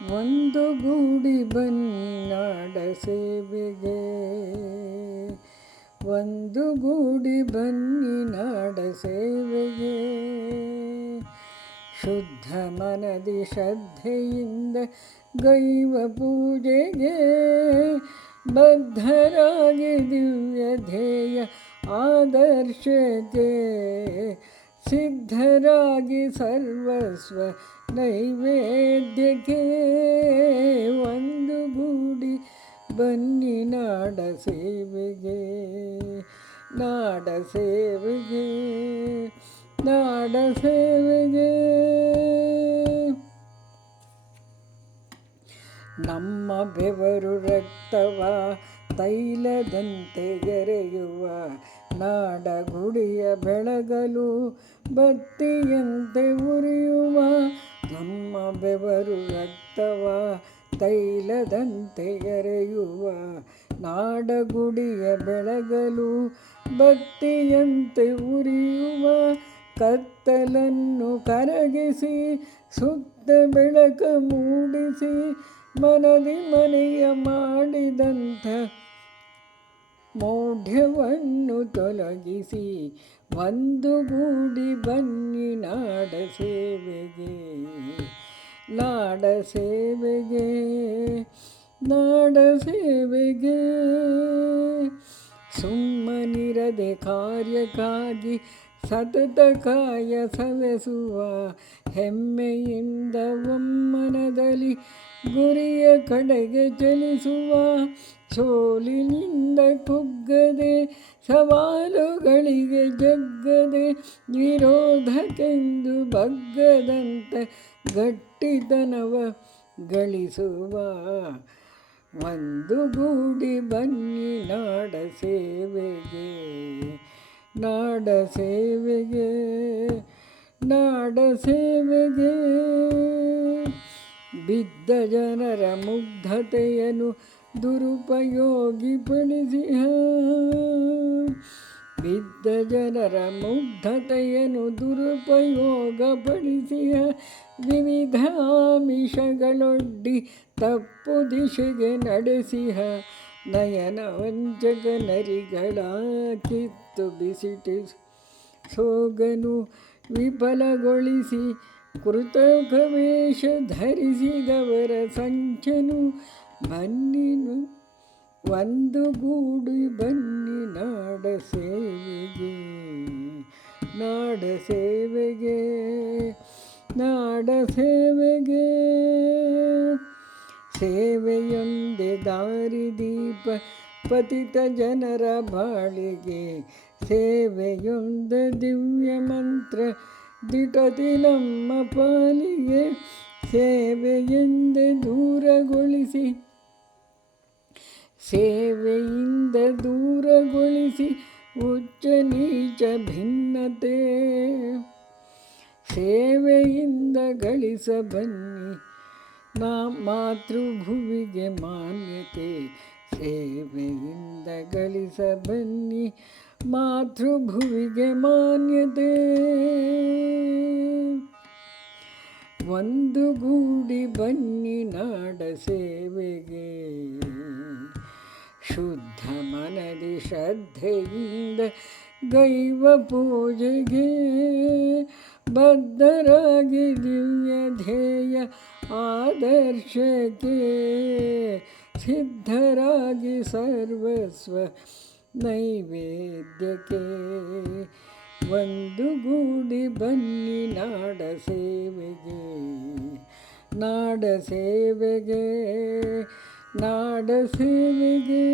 ಒಂದು ಗೂಡಿ ಬನ್ನಿ ನಾಡ ಸೇವೆಗೆ, ಒಂದು ಗೂಡಿ ಬನ್ನಿ ನಾಡ ಸೇವೆಗೆ. ಶುದ್ಧ ಮನದಿ ಶ್ರದ್ಧೆಯಿಂದ ಗೈವ ಪೂಜೆಗೆ, ಬದ್ಧರಾಗಿ ದಿವ್ಯ ಧ್ಯೇಯ ಆದರ್ಶಕ್ಕೆ, ಸಿದ್ಧರಾಗಿ ಸರ್ವಸ್ವ ನೈವೇದ್ಯಕ್ಕೆ. ಒಂದು ಗೂಡಿ ಬನ್ನಿ ನಾಡ ಸೇವೆಗೆ, ನಾಡ ಸೇವೆಗೆ, ನಾಡ ಸೇವೆಗೆ. ನಮ್ಮ ಬೆವರು ರಕ್ತವ ತೈಲದಂತೆ ಎರೆಯುವ, ನಾಡ ಗುಡಿಯ ಬೆಳಗಲು ಬತ್ತಿಯಂತೆ ಉರಿಯುವ. ನಮ್ಮ ಬೆವರು ರಕ್ತವ ತೈಲದಂತೆ ಎರೆಯುವ, ನಾಡ ಗುಡಿಯ ಬೆಳಗಲು ಬತ್ತಿಯಂತೆ ಉರಿಯುವ. ಕತ್ತಲನ್ನು ಕರಗಿಸಿ ಸುತ್ತ ಬೆಳಕ ಮೂಡಿಸಿ, ಮನದಿ ಮನೆಯ ಮಾಡಿದಂಥ ಮೌಢ್ಯವನ್ನು ತೊಲಗಿಸಿ, ಒಂದು ಗೂಡಿ ಬನ್ನಿ ನಾಡ ಸೇವೆಗೆ, ನಾಡ ಸೇವೆಗೆ, ನಾಡ ಸೇವೆಗೆ. ಸುಮ್ಮನಿರದೆ ಕಾರ್ಯಕ್ಕಾಗಿ ಸತತ ಕಾಯ ಸವೆಸುವ, ಹೆಮ್ಮೆಯಿಂದ ಒಮ್ಮನದಲ್ಲಿ ಗುರಿಯ ಕಡೆಗೆ ಚಲಿಸುವ. ಸೋಲಿನಿಂದ ಕುಗ್ಗದೆ ಸವಾಲುಗಳಿಗೆ ಜಗ್ಗದೆ, ವಿರೋಧಕ್ಕೆಂದು ಬಗ್ಗದಂತ ಗಟ್ಟಿತನವ ಗಳಿಸುವ. ಒಂದು ಗೂಡಿ ಬನ್ನಿ ನಾಡ ಸೇವೆಗೆ, ನಾಡ ಸೇವೆಗೆ, ನಾಡ ಸೇವೆಗೆ. ಬಿದ್ದ ಜನರ ಮುಗ್ಧತೆಯನ್ನು ದುರುಪಯೋಗಿಪಡಿಸಿಹ, ಬಿದ್ದ ಜನರ ಮುಗ್ಧತೆಯನ್ನು ದುರುಪಯೋಗಪಡಿಸಿಹ. ವಿವಿಧ ಆಮಿಷಗಳೊಡ್ಡಿ ತಪ್ಪು ದಿಶೆಗೆ ನಡೆಸಿಹ, ನಯನ ವಂಚಕ ನರಿಗಳ ಕಿತ್ತು ಬಿಸಿಟಿ ಸೋಗನು ವಿಫಲಗೊಳಿಸಿ, ಕೃತಕ ವೇಷ ಧರಿಸಿದವರ ಸಂಚನು. ಬನ್ನಿನು ಒಂದು ಗೂಡಿ ಬನ್ನಿ ನಾಡ ಸೇವೆಗೆ, ನಾಡ ಸೇವೆಗೆ, ನಾಡ ಸೇವೆಗೆ. ಸೇವೆಯೊಂದೇ ದಾರಿದೀಪ ಪತಿತ ಜನರ ಬಾಳಿಗೆ, ಸೇವೆಯೊಂದೇ ದಿವ್ಯ ಮಂತ್ರ ದಿಟತಿ ನಮ್ಮ ಪಾಲಿಗೆ. ಸೇವೆಯಿಂದ ದೂರಗೊಳಿಸಿ, ಸೇವೆಯಿಂದ ದೂರಗೊಳಿಸಿ ಉಚ್ಚ ನೀಚ ಭಿನ್ನತೆ. ಸೇವೆಯಿಂದ ಗಳಿಸ ಬನ್ನಿ ಮಾತೃಭುವಿಗೆ ಮಾನ್ಯತೆ, ಸೇವೆಯಿಂದ ಗಳಿಸ ಬನ್ನಿ ಮಾತೃಭುವಿಗೆ ಮಾನ್ಯತೆ. ಒಂದು ಗೂಡಿ ಬನ್ನಿ ನಾಡ ಸೇವೆಗೆ, ಶುದ್ಧ ಮನದಿ ಶ್ರದ್ಧೆಯಿಂದ ಗೈವ ಪೂಜೆಗೆ, ಬದ್ಧರಾಗಿ ದಿವ್ಯ ಧ್ಯೇಯ ಆದರ್ಶಕ್ಕೆ, ಸಿದ್ಧರಾಗಿ ಸರ್ವಸ್ವ ನೈವೇದ್ಯಕ್ಕೆ. ಒಂದು ಗೂಡಿ ಬನ್ನಿ ನಾಡ ಸೇವೆಗೆ, ನಾಡ ಸೇವೆಗೆ, ನಾಡ ಸೇವೆಗೆ.